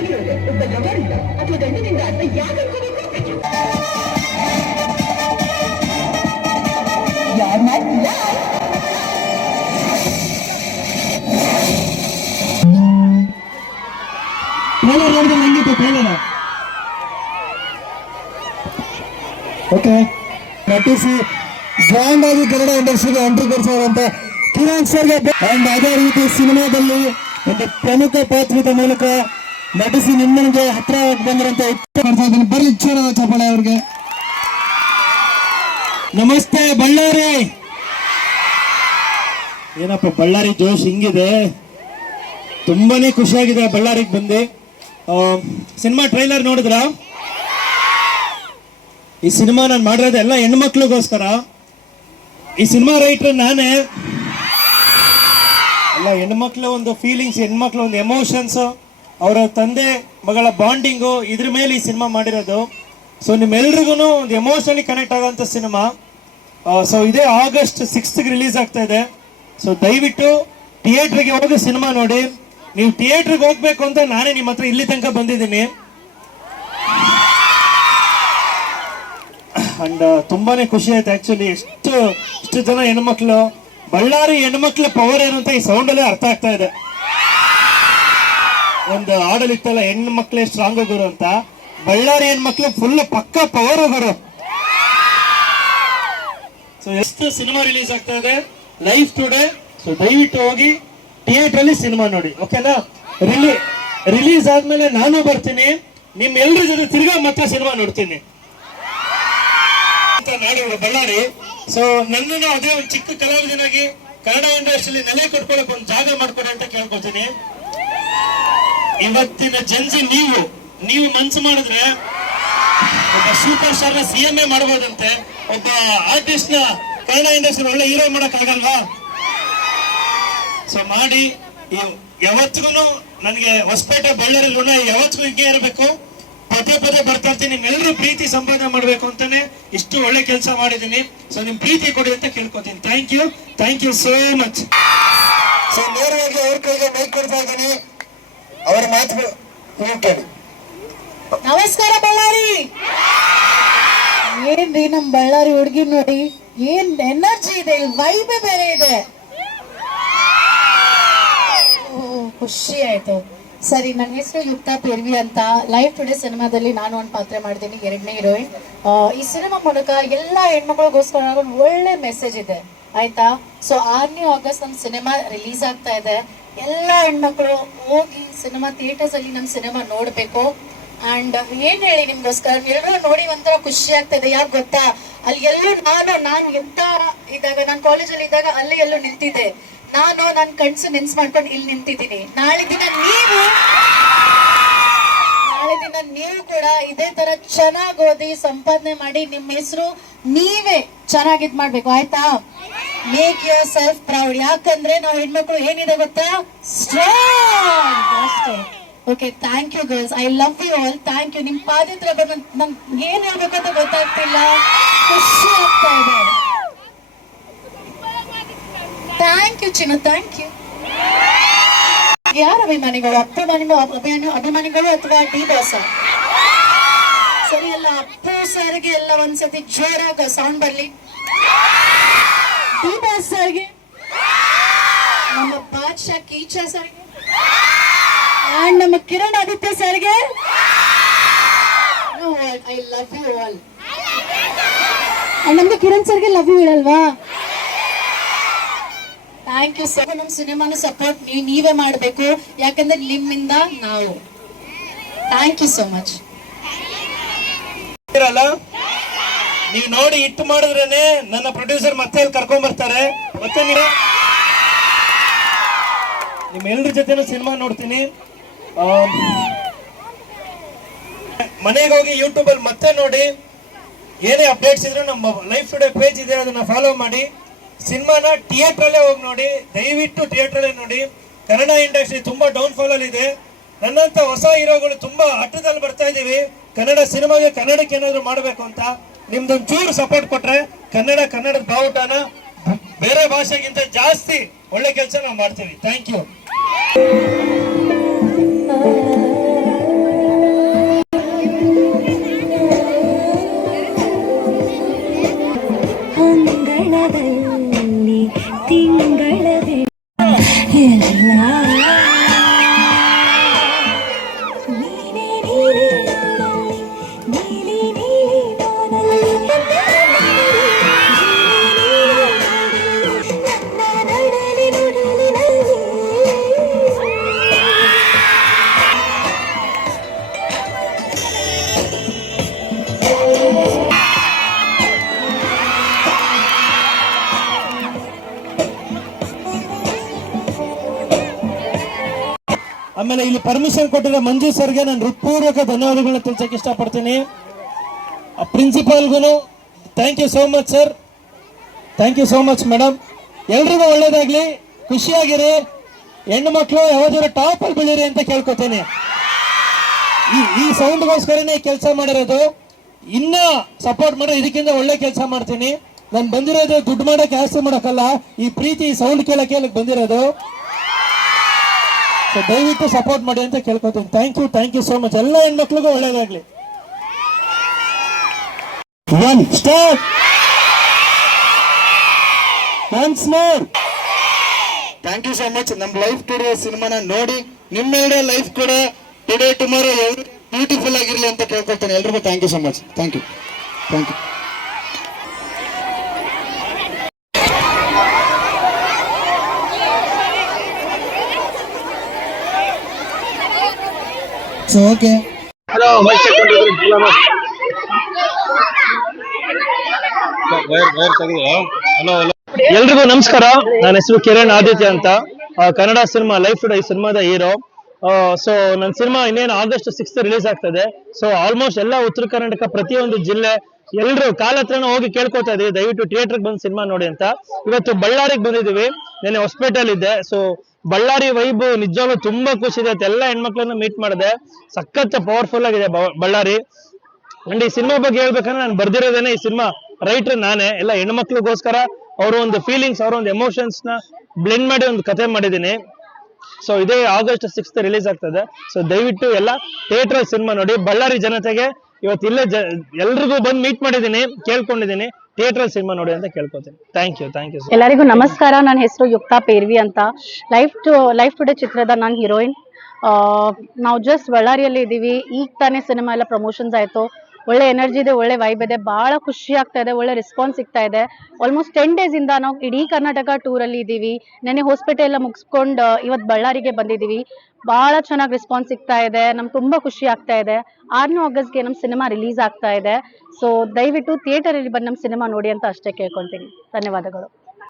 ಆಗಿರೋದು ಒಬ್ಬ ಲವರಿಂದ ಅಥವಾ ಗಂಡನಿಂದ ಅಂತ ಯಾಕೆ ಅನ್ಕೋಬೇಕು? ಓಕೆ, ನಟಿಸಿ ಗ್ರ್ಯಾಂಡ್ ಆಗಿ ಕನ್ನಡ ಇಂಡಸ್ಟ್ರಿಗೆ ಎಂಟ್ರಿ ಕೊಡಿಸೋದಂತ ಕಿರಣ್ ಸರ್ಗೆ ಅಂಡ್ ಅದೇ ರೀತಿ ಸಿನಿಮಾದಲ್ಲಿ ಒಂದು ಪ್ರಮುಖ ಪಾತ್ರದ ಮೂಲಕ ನಟಿಸಿ ನಿಮ್ಮನಿಗೆ ಹತ್ರ ಬಂದಿರಂತ ಬರ್ಲಿ ಚಪ್ಪಾಳೆ ಅವ್ರಿಗೆ. ನಮಸ್ತೆ ಬಳ್ಳಾರಿ. ಏನಪ್ಪ ಬಳ್ಳಾರಿ ಜೋಶ್ ಹಿಂಗಿದೆ, ತುಂಬಾನೇ ಖುಷಿಯಾಗಿದೆ ಬಳ್ಳಾರಿಗೆ ಬಂದು. ಸಿನಿಮಾ ಟ್ರೈಲರ್ ನೋಡಿದ್ರ? ಈ ಸಿನಿಮಾ ನಾನು ಮಾಡಿರೋದು ಎಲ್ಲ ಹೆಣ್ಮಕ್ಳಿಗೋಸ್ಕರ. ಈ ಸಿನಿಮಾ ರೈಟರ್ ನಾನೇ. ಎಲ್ಲ ಹೆಣ್ಮಕ್ಳ ಒಂದು ಫೀಲಿಂಗ್ಸ್, ಹೆಣ್ಮಕ್ಳ ಒಂದು ಎಮೋಷನ್ಸ್, ಅವರ ತಂದೆ ಮಗಳ ಬಾಂಡಿಂಗು, ಇದ್ರ ಮೇಲೆ ಈ ಸಿನಿಮಾ ಮಾಡಿರೋದು. ಸೊ ನಿಮ್ಮೆಲ್ರಿಗೂ ಒಂದು ಎಮೋಷನಲಿ ಕನೆಕ್ಟ್ ಆಗೋಂಥ ಸಿನಿಮಾ. ಸೊ ಇದೇ August 6th ರಿಲೀಸ್ ಆಗ್ತಾ ಇದೆ. ಸೊ ದಯವಿಟ್ಟು ಥಿಯೇಟ್ರಿಗೆ ಹೋಗಿ ಸಿನಿಮಾ ನೋಡಿ. ನೀವು ಥಿಯೇಟ್ರಿಗೆ ಹೋಗ್ಬೇಕು ಅಂತ ನಾನೇ ನಿಮ್ಮ ಹತ್ರ ಇಲ್ಲಿ ತನಕ ಬಂದಿದ್ದೀನಿ. ಅಂಡ್ ತುಂಬಾನೇ ಖುಷಿ ಆಯ್ತು ಆಕ್ಚುಲಿ. ಎಷ್ಟು ಜನ ಹೆಣ್ಮಕ್ಳು, ಬಳ್ಳಾರಿ ಹೆಣ್ಮಕ್ಳ ಪವರ್ ಏನು ಅಂತ ಈ ಸೌಂಡ್ ಅಲ್ಲೇ ಅರ್ಥ ಆಗ್ತಾ ಇದೆ. ಒಂದು ಆಡಳಿತಲ್ಲ, ಹೆಣ್ಮಕ್ಳೇ ಸ್ಟ್ರಾಂಗ್ ಗುರು ಅಂತ. ಬಳ್ಳಾರಿ ಹೆಣ್ಮಕ್ಳು ಫುಲ್ ಪಕ್ಕ ಪವರ್ ಗುರು. ಸೊ ಎಷ್ಟು ಸಿನಿಮಾ ರಿಲೀಸ್ ಆಗ್ತಾ ಇದೆ ಲೈಫ್ ಟುಡೇ. ಸೊ ದಯವಿಟ್ಟು ಹೋಗಿ ಥಿಯೇಟರ್ ಅಲ್ಲಿ ಸಿನಿಮಾ ನೋಡಿ, ಓಕೆನಾ? ರಿಲೀಸ್ ಆದ್ಮೇಲೆ ನಾನು ಬರ್ತೀನಿ, ನಿಮ್ ಎಲ್ರ ಜೊತೆ ತಿರ್ಗಾ ಮತ್ತೆ ಸಿನಿಮಾ ನೋಡ್ತೀನಿ. ನಾಡಿಗಳು ಬಳ್ಳಾರಿ. ಸೊ ನನ್ನನ್ನು ಅದೇ ಒಂದು ಚಿಕ್ಕ ಕಲಾವಿದನಾಗಿ ಕನ್ನಡ ಇಂಡಸ್ಟ್ರಿಯಲ್ಲಿ ನೆಲೆ ಕೊಟ್ಕೊಳಕ್ ಒಂದು ಜಾಗ ಮಾಡ್ಕೊಡಿ ಅಂತ ಕೇಳ್ಕೊತೀನಿ. ಇವತ್ತಿನ ಜನ್ಸಿ ನೀವು ಮನ್ಸು ಮಾಡಿದ್ರೆ ಒಬ್ಬ ಸೂಪರ್ ಸ್ಟಾರ್ ನ CM ಮಾಡಬಹುದಂತೆ, ಒಬ್ಬ ಆರ್ಟಿಸ್ಟ್ ನ ಕನ್ನಡ ಇಂಡಸ್ಟ್ರಿ ಒಳ್ಳೆ ಹೀರೋ ಮಾಡಕ್ ಆಗಲ್ವಾ? ಸೊ ಮಾಡಿ. ಯಾವತ್ತಿಗೂ ನನಗೆ ಹೊಸಪೇಟೆ ಬಳ್ಳಾರಿ ಋಣ ಯಾವತ್ತಿಗೂ ಹಿಂಗೆ ಇರಬೇಕು. ಪದೇ ಬರ್ತಾ ಇರ್ತೀನಿ. ನಿಮ್ಮೆಲ್ಲರೂ ಪ್ರೀತಿ ಸಂಪಾದನೆ ಮಾಡ್ಬೇಕು ಅಂತಾನೆ ಇಷ್ಟು ಒಳ್ಳೆ ಕೆಲಸ ಮಾಡಿದೀನಿ. ಸೊ ನಿಮ್ ಪ್ರೀತಿ ಕೊಡಿ ಅಂತ ಕೇಳ್ಕೊತೀನಿ. Thank you so much. So ನೇರವಾಗಿ ಅವ್ರ ಕೈಗೆ ಮೈಕ್ ಕೊಡ್ತಾ ಇದ್ದೀನಿ, ಅವರ ಮಾತುಗಳು ಕೇಳಿ. ನಮಸ್ಕಾರ ಬಳ್ಳಾರಿ. ಏನ್ರಿ ನಮ್ ಬಳ್ಳಾರಿ ಹುಡುಗಿ ನೋಡಿ, ಏನ್ ಎನರ್ಜಿ ಇದೆ, ವೈಬೇ ಬೇರೆ ಇದೆ. ಖುಷಿ ಆಯ್ತು. ಸರಿ, ನನ್ನ ಹೆಸರು ಯುಕ್ತಾ ಪೆರ್ವಿ ಅಂತ. ಲೈಫ್ ಟುಡೇ ಸಿನಿಮಾದಲ್ಲಿ ನಾನು ಒಂದು ಪಾತ್ರ ಮಾಡಿದ್ದೀನಿ, 2ನೇ ಹೀರೋಯಿನ್. ಈ ಸಿನಿಮಾ ಮೂಲಕ ಎಲ್ಲ ಹೆಣ್ಮಕ್ಳಿಗೋಸ್ಕರ ಒಂದು ಒಳ್ಳೆ ಮೆಸೇಜ್ ಇದೆ, ಆಯ್ತಾ? ಸೊ 6ನೇ ಆಗಸ್ಟ್ ನಮ್ಮ ಸಿನಿಮಾ ರಿಲೀಸ್ ಆಗ್ತಾ ಇದೆ. ಎಲ್ಲ ಹೆಣ್ಮಕ್ಳು ಹೋಗಿ ಸಿನಿಮಾ ಥಿಯೇಟರ್ಸ್ ಅಲ್ಲಿ ನಮ್ಮ ಸಿನಿಮಾ ನೋಡ್ಬೇಕು. ಅಂಡ್ ಏನ್ ಹೇಳಿ ನಿಮ್ಗೋಸ್ಕರ ಎಲ್ಲರೂ ನೋಡಿ ಒಂಥರ ಖುಷಿ ಆಗ್ತದೆ. ಯಾಕೆ ಗೊತ್ತಾ, ಅಲ್ಲಿ ಎಲ್ಲೂ ನಾನು ಎಂತ ಇದ್ದಾಗ, ನಾನು ಕಾಲೇಜಲ್ಲಿ ಇದ್ದಾಗ ಅಲ್ಲೇ ಎಲ್ಲೂ ನಿಂತಿದ್ದೆ. ನನ್ನ ಕನ್ಸು ನೆನ್ಸ್ ಮಾಡ್ಕೊಂಡು ಇಲ್ಲಿ ನಿಂತಿದ್ದೀನಿ. ನಾಳೆ ದಿನ ನೀವು ಕೂಡ ಇದೇ ತರ ಚೆನ್ನಾಗಿ ಓದಿ ಸಂಪಾದನೆ ಮಾಡಿ ನಿಮ್ಮ ಹೆಸರು ನೀವೇ ಚೆನ್ನಾಗಿದ್ ಮಾಡ್ಬೇಕು, ಆಯ್ತಾ? Make yourself proud. ಯಾಕಂದ್ರೆ ನಾವು ಹೆಣ್ಮಕ್ಳು ಏನಿದೆ ಗೊತ್ತಾ, ಸ್ಟ್ರಾಂಗ್ ಅಷ್ಟೇ. Okay, thank you girls, I love you all. Thank you. ನಿಮ್ ಪಾದತ್ರ ಬಂದು ನಮ್ಗೆ ಏನ್ ಹೇಳ್ಬೇಕಂತ ಗೊತ್ತಾಗ್ತಿಲ್ಲ, ಖುಷಿ ಆಗ್ತಾ ಇದೆ. ಥ್ಯಾಂಕ್ ಯು ಚಿನ್ನು, ಥ್ಯಾಂಕ್ ಯು. ಯಾರ ಅಭಿಮಾನಿಗಳು? ಅಭಿಮಾನಿಗಳು ಅಥವಾ ಡಿ ಬಾಸ್? ಸರಿ ಅಲ್ಲ, ಅಪ್ಪು ಸರ್ಗೆ ಎಲ್ಲ ಒಂದ್ಸತಿ ಜೋರಾಗ ಸೌಂಡ್ ಬರ್ಲಿ. ಡಿ ಬಾಸ್ ಸರ್ಗೆ, ನಮ್ಮ ಬಾದ್ಶಾ ಕೀಚಾ ಸರ್ಗೆ, ಅಂಡ್ ನಮ್ಮ ಕಿರಣ್ ಆದಿತ್ಯ ಸರ್ಗೆ, ಐ ಲವ್ ಯು ಆಲ್. ನಮ್ಗೆ ಕಿರಣ್ ಸರ್ಗೆ ಲವ್ ಯು ಹೇಳಲ್ವಾ? Thank you sir. ನಮ್ಮ ಸಿನಿಮಾನ ಸಪೋರ್ಟ್ ನೀವೇ ಮಾಡಬೇಕು, ಯಾಕಂದ್ರೆ ನಿಮ್ಮಿಂದ ನಾವು. Thank you so much. ನೀವು ನೋಡಿ ಹಿಟ್ ಮಾಡಿದ್ರೇನೆ ನನ್ನ ಪ್ರೊಡ್ಯೂಸರ್ ಮತ್ತೆ ಕರ್ಕೊಂಡ್ ಬರ್ತಾರೆ. ಮತ್ತೆ ನಿಮ್ಮೆಲ್ಲರ ಜೊತೆನೂ ಸಿನಿಮಾ ನೋಡ್ತೀನಿ. ಮನೆಗೆ ಹೋಗಿ ಯೂಟ್ಯೂಬ್ ಅಲ್ಲಿ ಮತ್ತೆ ನೋಡಿ. ಏನೇ ಅಪ್ಡೇಟ್ಸ್ ಇದ್ರೆ ನಮ್ಮ ಲೈಫ್ ಟುಡೇ ಪೇಜ್ ಇದೆ, ಅದನ್ನ ಫಾಲೋ ಮಾಡಿ. ಸಿನಿಮಾನ ಥಿಯೇಟರ್ ಅಲ್ಲೇ ಹೋಗಿ ನೋಡಿ, ದಯವಿಟ್ಟು ಥಿಯೇಟರ್ ಅಲ್ಲೇ ನೋಡಿ. ಕನ್ನಡ ಇಂಡಸ್ಟ್ರಿ ತುಂಬಾ ಡೌನ್ ಫಾಲ್ ಅಲ್ಲಿ ಇದೆ. ನನ್ನಂತ ಹೊಸ ಹೀರೋಗಳು ತುಂಬಾ ಹಠದಲ್ಲಿ ಬರ್ತಾ ಇದೀವಿ. ಕನ್ನಡ ಸಿನಿಮಾಗೆ, ಕನ್ನಡಕ್ಕೆ ಏನಾದ್ರು ಮಾಡಬೇಕು ಅಂತ ನಿಮ್ದೊಂದು ಚೂರು ಸಪೋರ್ಟ್ ಕೊಟ್ರೆ ಕನ್ನಡದ ಬಾವುಟನ ಬೇರೆ ಭಾಷೆಗಿಂತ ಜಾಸ್ತಿ ಒಳ್ಳೆ ಕೆಲಸ ನಾವು ಮಾಡ್ತೀವಿ. Thank you. ಆಮೇಲೆ ಇಲ್ಲಿ ಪರ್ಮಿಷನ್ ಕೊಟ್ಟಿರೋ ಮಂಜು ಸರ್ಗೆ ನಾನು ಹೃತ್ಪೂರ್ವಕ ಧನ್ಯವಾದಗಳನ್ನ ತಿಳಿಸಕ್ಕೆ ಇಷ್ಟಪಡ್ತೀನಿ. ಪ್ರಿನ್ಸಿಪಾಲ್ಗೂ thank you so much sir, thank you so much madam. ಎಲ್ರಿಗೂ ಒಳ್ಳೇದಾಗ್ಲಿ, ಖುಷಿಯಾಗಿರಿ, ಹೆಣ್ಣು ಮಕ್ಕಳು ಯಾವ್ದಾದ್ರು ಟಾಪ್ ಅಲ್ಲಿ ಬೆಳೀರಿ ಅಂತ ಕೇಳ್ಕೊತೀನಿ. ಈ ಸೌಂಡ್ಗೋಸ್ಕರನೇ ಕೆಲಸ ಮಾಡಿರೋದು, ಇನ್ನ ಸಪೋರ್ಟ್ ಮಾಡೋ ಇದಕ್ಕಿಂತ ಒಳ್ಳೆ ಕೆಲಸ ಮಾಡ್ತೀನಿ. ನಾನು ಬಂದಿರೋದು ದುಡ್ಡು ಮಾಡಕ್ಕೆ ಆಸ್ತಿ ಮಾಡಕ್ಕಲ್ಲ, ಈ ಪ್ರೀತಿ ಸೌಂಡ್ ಕೇಳಕ್ಕೆ ಬಂದಿರೋದು. ಸೊ ದಯವಿಟ್ಟು ಸಪೋರ್ಟ್ ಮಾಡಿ ಅಂತ ಕೇಳ್ಕೊತೀನಿ. Thank you so much. ಎಲ್ಲ ಹೆಣ್ಮಕ್ಳಿಗೂ ಒಳ್ಳೇದಾಗ್ಲಿ. Start once more. Thank you so much. ನಮ್ ಲೈಫ್ ಟುಡೇ ಸಿನಿಮಾನ ನೋಡಿ ನಿಮ್ಮೆರಡೇ ಲೈಫ್ ಕೂಡ ಟುಡೇ ಟುಮಾರೋ ಬ್ಯೂಟಿಫುಲ್ ಆಗಿರ್ಲಿ ಅಂತ ಕೇಳ್ಕೊಳ್ತೇನೆ. ಎಲ್ರಿಗೂ thank you so much. Thank you. Okay, ಎಲ್ರಿಗೂ ನಮಸ್ಕಾರ. ನನ್ನ ಹೆಸರು ಕಿರಣ್ ಆದಿತ್ಯ ಅಂತ, ಕನ್ನಡ ಸಿನಿಮಾ ಲೈಫ್ ಟುಡೇ ಈ ಸಿನಿಮಾದ ಹೀರೋ. ಸೊ ನನ್ನ ಸಿನಿಮಾ ಇನ್ನೇನು August 6 ರಿಲೀಸ್ ಆಗ್ತದೆ. ಸೊ ಆಲ್ಮೋಸ್ಟ್ ಎಲ್ಲ ಉತ್ತರ ಕರ್ನಾಟಕ ಪ್ರತಿಯೊಂದು ಜಿಲ್ಲೆ ಎಲ್ಲರೂ ಕಾಲ ಹತ್ರನ ಹೋಗಿ ಕೇಳ್ಕೊತಾ ಇದೀವಿ, ದಯವಿಟ್ಟು ಥಿಯೇಟರ್ಗೆ ಬಂದು ಸಿನಿಮಾ ನೋಡಿ ಅಂತ. ಇವತ್ತು ಬಳ್ಳಾರಿಗೆ ಬಂದಿದ್ದೀವಿ, ನೆನ್ನೆ ಹೊಸಪೇಟೆಲ್ ಇದ್ದೆ. ಸೊ ಬಳ್ಳಾರಿ ವೈಬ್ ನಿಜವಾಗ್ಲೂ ತುಂಬಾ ಖುಷಿ ಇದೆ. ಎಲ್ಲ ಹೆಣ್ಮಕ್ಳನ್ನ ಮೀಟ್ ಮಾಡಿದೆ, ಸಖತ್ ಪವರ್ಫುಲ್ ಆಗಿದೆ ಬಳ್ಳಾರಿ. ಅಂಡ್ ಈ ಸಿನಿಮಾ ಬಗ್ಗೆ ಹೇಳ್ಬೇಕಂದ್ರೆ ನಾನು ಬರ್ದಿರೋದೇನೆ, ಈ ಸಿನಿಮಾ ರೈಟರ್ ನಾನೇ. ಎಲ್ಲ ಹೆಣ್ಮಕ್ಳಿಗೋಸ್ಕರ ಅವರ ಒಂದು ಫೀಲಿಂಗ್ಸ್, ಅವರ ಒಂದು ಎಮೋಷನ್ಸ್ ನ ಬ್ಲೆಂಡ್ ಮಾಡಿ ಒಂದು ಕಥೆ ಮಾಡಿದ್ದೀನಿ. ಸೊ ಇದೇ August 6 ರಿಲೀಸ್ ಆಗ್ತದೆ. ಸೊ ದಯವಿಟ್ಟು ಎಲ್ಲ ಥಿಯೇಟರ್ ಸಿನಿಮಾ ನೋಡಿ. ಬಳ್ಳಾರಿ ಜನತೆಗೆ ಇವತ್ತು ಇಲ್ಲೇ ಎಲ್ರಿಗೂ ಬಂದು ಮೀಟ್ ಮಾಡಿದ್ದೀನಿ, ಕೇಳ್ಕೊಂಡಿದ್ದೀನಿ, ಥಿಯೇಟರ್ ಸಿನಿಮಾ ನೋಡಿ ಅಂತ ಕೇಳ್ಕೊತೀನಿ. Thank you. ಎಲ್ಲರಿಗೂ ನಮಸ್ಕಾರ. ನನ್ನ ಹೆಸರು ಯುಕ್ತಾ ಪೇರ್ವಿ ಅಂತ. ಲೈಫ್ ಟುಡೇ ಚಿತ್ರದ ನಾನು ಹೀರೋಯಿನ್. ನಾವು ಜಸ್ಟ್ ಬಳ್ಳಾರಿಯಲ್ಲಿ ಇದ್ದೀವಿ. ಈಗ ತಾನೇ ಸಿನಿಮಾ ಎಲ್ಲ ಪ್ರಮೋಷನ್ಸ್ ಆಯಿತು. ಒಳ್ಳೆ ಎನರ್ಜಿ ಇದೆ, ಒಳ್ಳೆ ವೈಬ್ ಇದೆ, ಭಾಳ ಖುಷಿ ಆಗ್ತಾ ಇದೆ, ಒಳ್ಳೆ ರೆಸ್ಪಾನ್ಸ್ ಸಿಗ್ತಾ ಇದೆ. ಆಲ್ಮೋಸ್ಟ್ 10 days ಇಂದ ನಾವು ಇಡೀ ಕರ್ನಾಟಕ ಟೂರಲ್ಲಿ ಇದ್ದೀವಿ. ನೆನ್ನೆ ಹೊಸಪೇಟೆ ಎಲ್ಲ ಮುಗಿಸ್ಕೊಂಡು ಇವತ್ತು ಬಳ್ಳಾರಿಗೆ ಬಂದಿದ್ದೀವಿ. ಭಾಳ ಚೆನ್ನಾಗಿ ರೆಸ್ಪಾನ್ಸ್ ಸಿಗ್ತಾ ಇದೆ, ನಮ್ಗೆ ತುಂಬ ಖುಷಿ ಆಗ್ತಾ ಇದೆ. 6ನೇ ಆಗಸ್ಟ್ಗೆ ನಮ್ಮ ಸಿನಿಮಾ ರಿಲೀಸ್ ಆಗ್ತಾ ಇದೆ. ಸೊ ದಯವಿಟ್ಟು ಥಿಯೇಟರಲ್ಲಿ ಬಂದು ನಮ್ಮ ಸಿನಿಮಾ ನೋಡಿ ಅಂತ ಅಷ್ಟೇ ಕೇಳ್ಕೊಳ್ತೀನಿ. ಧನ್ಯವಾದಗಳು.